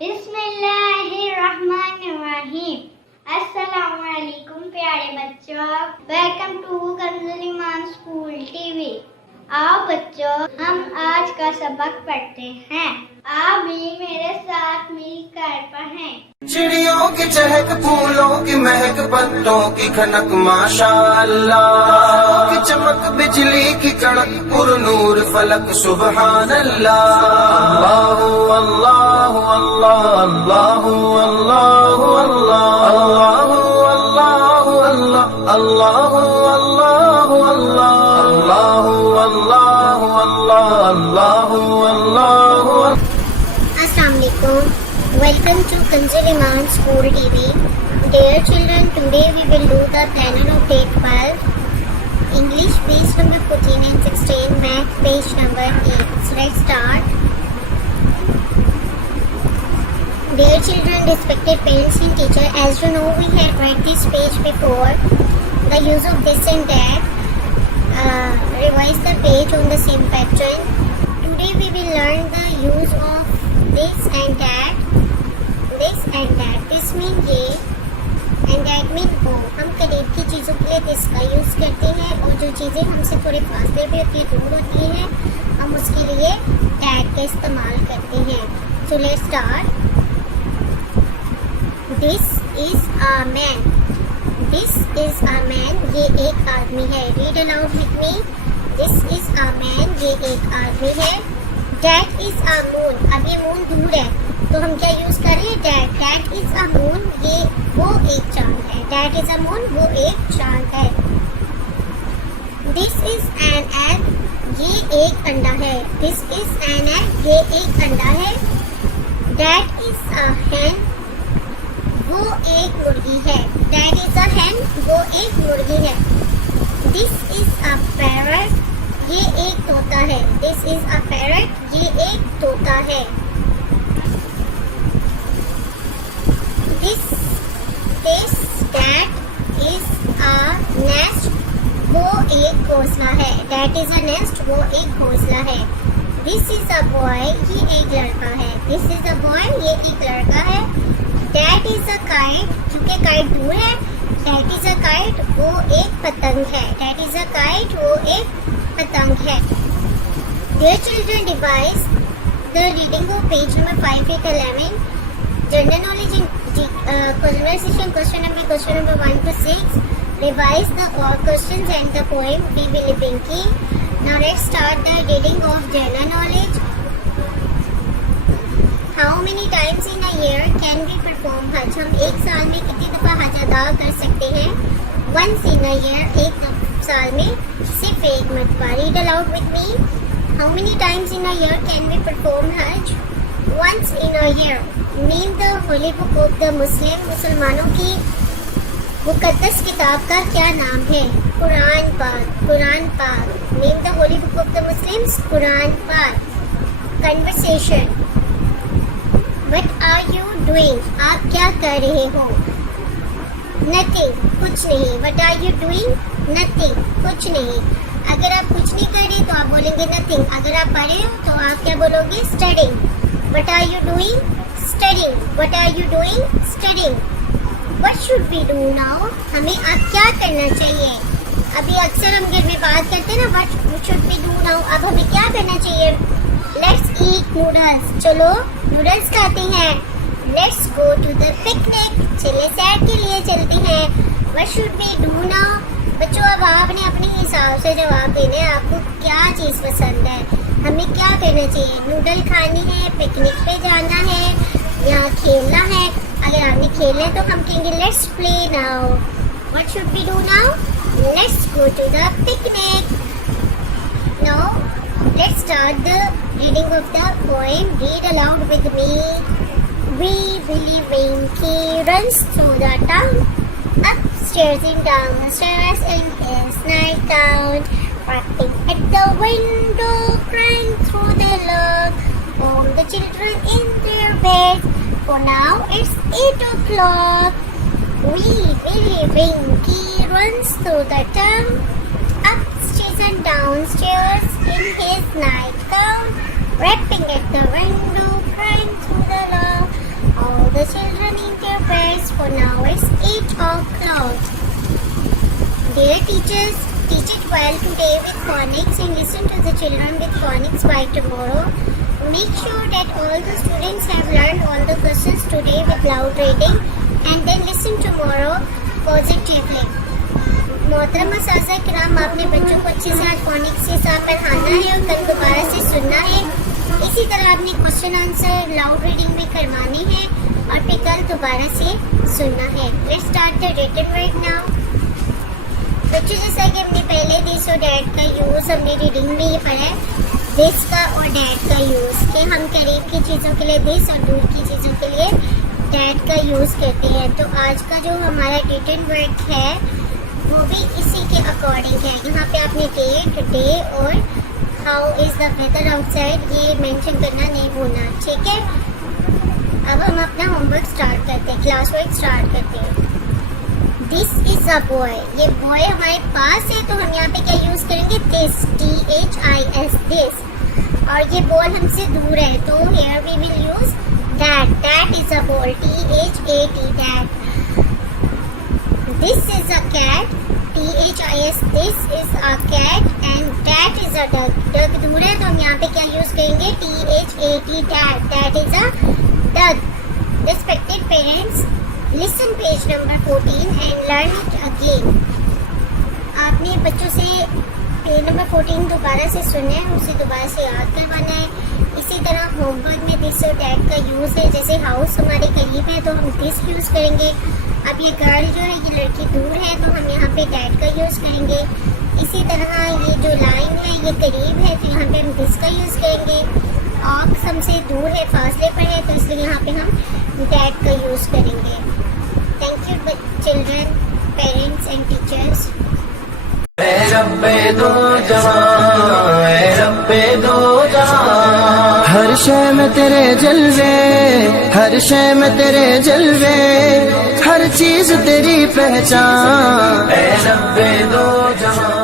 बिस्मिल्लाहिर्रहमानिर्रहीम। अस्सलामुअलैकुम प्यारे बच्चों, welcome to Kanzul Iman school TV. आओ बच्चों, हम आज का सबक पढ़ते हैं। आप भी मेरे साथ मिलकर पढ़ें। चिड़ियों की चहक, फूलों की महक, पत्तों की खनक, माशाअल्लाह की चमक, बिजली की कड़क, पुरनूर फलक, सुबहान अल्लाह। अल्लाहु अल्लाहु अल्लाह, अल्लाहु अल्लाहु अल्लाह, अल्लाहु अल्लाहु अल्लाह, अल्लाहु अल्लाहु अल्लाह, अल्लाहु अल्लाहु अल्लाह, अल्लाहु अल्लाहु अल्लाह। Assalamualaikum. Welcome to Kanzul Iman School TV. Dear children, today we will do the planner of day 12. English page number 14 and 16, Math page number 8. So let's start. Dear children, respected parents and teacher, as you know we had read this page before. The use of this and that. Revise the page on the same pattern. Today we will learn the use of this and that. This and that. This mean ये and that mean वो. हम करीब की चीज़ों के लिए this का use करते हैं और जो चीज़ें हमसे थोड़े फासले पे होती है, दूर होती हैं, हम उसके लिए that का इस्तेमाल करते हैं. So let's start. This is a man. This is a man. ये एक आदमी है. Read aloud with me. This is a man. ये एक आदमी है. That is a moon. अब ये moon दूर है तो हम क्या यूज कर रहे हैं? That is a moon. ये वो एक चांद है. That is a moon. वो एक चांद है. This is an egg. ये एक अंडा है. This is an egg. ये एक अंडा है. That is a hen. वो एक मुर्गी है. That is a hen. वो एक मुर्गी है. This is a parrot. ये एक तोता है. This is a parrot. ये एक तोता है. This that is a nest. वो एक घोंसला है. That is a nest. वो एक घोंसला है. This is a boy. ये एक लड़का है. This is a boy. ये एक लड़का है. That is a kite. क्योंकि काइट दूर है. That is a kite. वो एक पतंग है. That is a kite. वो एक पतंग है. Dear children, revise the reading of page number 5, 8, 11. General knowledge in conversation question number 1 to 6. Revise the questions and the poem We Will Pinky. Now let's start the reading of general knowledge. How many times in a year can we perform Hajj? हम एक साल में कितनी दफ़ा हज अदा कर सकते हैं? Once in a year. एक साल में सिर्फ एक मरतबा. Read aloud with me. How many times in a year can we perform Hajj? Once in a year. Name the holy book of the Muslim. मुसलमानों की मुकद्दस किताब का क्या नाम है? कुरान पाक. कुरान पाक. Name the holy book of the Muslims. Quran पाक. Conversation. What are you doing? आप क्या कर रहे हो? Nothing. कुछ नहीं. What are you doing? Nothing. कुछ नहीं. अगर आप कुछ नहीं कर रहे तो आप बोलेंगे nothing. अगर आप पढ़ रहे हो तो आप क्या बोलोगे? Studying. What are you doing? Studying. What are you doing? Studying. What should we do now? हमें अब क्या करना चाहिए? अभी अक्सर हम घर में बात करते हैं ना, What should we do now? अब हमें क्या करना चाहिए? Let's eat noodles. चलो नूडल्स खाते हैं. Let's go to the picnic. चलिए सैर के लिए चलते हैं. What should we do now? बच्चों, अब आपने अपने हिसाब से जवाब देना है. आपको क्या चीज़ पसंद है? हमें क्या करना चाहिए? नूडल खानी है, पिकनिक पे जाना है, या खेलना है? अगर आपने खेलना है तो हम कहेंगे let's play now. What should we do now? Let's go to the picnic. Now let's start the reading of the poem. Read aloud with me. We Billy Winky runs through the town, upstairs and downstairs in his nightgown, rapping at the window, crying through the log. All the children in their beds, for now it's 8 o'clock. We Billy Winky runs through the town, upstairs and downstairs in his nightgown, rapping at the window, crying through the log. Dear teachers, teach it well today with phonics and listen to the children with phonics by tomorrow. Make sure that all the students have learned all the questions today with loud reading and then listen tomorrow positively. मोहतरमा साज़ा किराम, आपने बच्चों को अच्छे से आज phoenix के साथ पढ़ाना है और कल दोबारा से सुनना है। इसी तरह आपने क्वेश्चन आंसर लाउड रीडिंग भी करवानी है और फिर कल दोबारा से सुनना है। Let's start the written work now. बच्चों, जैसा कि हमने पहले दिस और डैट का यूज़ हमने रीडिंग में ये पढ़ा है, दिस का और डैट का यूज़, कि हम करीब की चीज़ों के लिए दिस और दूर की चीज़ों के लिए डैट का यूज़ करते हैं। तो आज का जो हमारा रिटन वर्क है वो भी इसी के अकॉर्डिंग है। यहाँ पे आपने डेट, डे और how is the weather outside ये मेंशन करना नहीं भूलना, ठीक है। अब हम अपना होमवर्क स्टार्ट करते हैं, क्लास वर्क स्टार्ट करते हैं। दिस इज अ बॉय, ये बॉय हमारे पास है तो हम यहाँ पे क्या यूज करेंगे, दिस, THIS, दिस। और ये बॉल हमसे दूर है तो here we will use that, that is a ball, THAT, that. This is a cat, THIS, this is a cat and that is a duck, duck दूर है तो हम यहाँ पे क्या यूज करेंगे, THAT, that, that is a duck. Respected parents, listen page number 14 and learn it again. आपने बच्चों से पेज नंबर 14 दोबारा से सुनना है, उसे दोबारा से याद करवाना है। इसी तरह होमवर्क में दिस और डैट का यूज़ है, जैसे हाउस हमारे करीब है तो हम दिस यूज़ करेंगे। अब ये गर्ल जो है, ये लड़की दूर है तो हम यहाँ पे डैट का यूज़ करेंगे। इसी तरह ये जो लाइन है ये करीब है तो यहाँ पे हम दिस का यूज़ करेंगे। ऑक्स हमसे दूर है, फासले पर है तो इसलिए यहाँ पे हम डैट का यूज़ करेंगे। Thank you children, parents and teachers. रब्बे दो जहां, हर शय में तेरे जलवे, हर शय में तेरे जलवे, हर चीज तेरी पहचान। रब्बे दो जहां।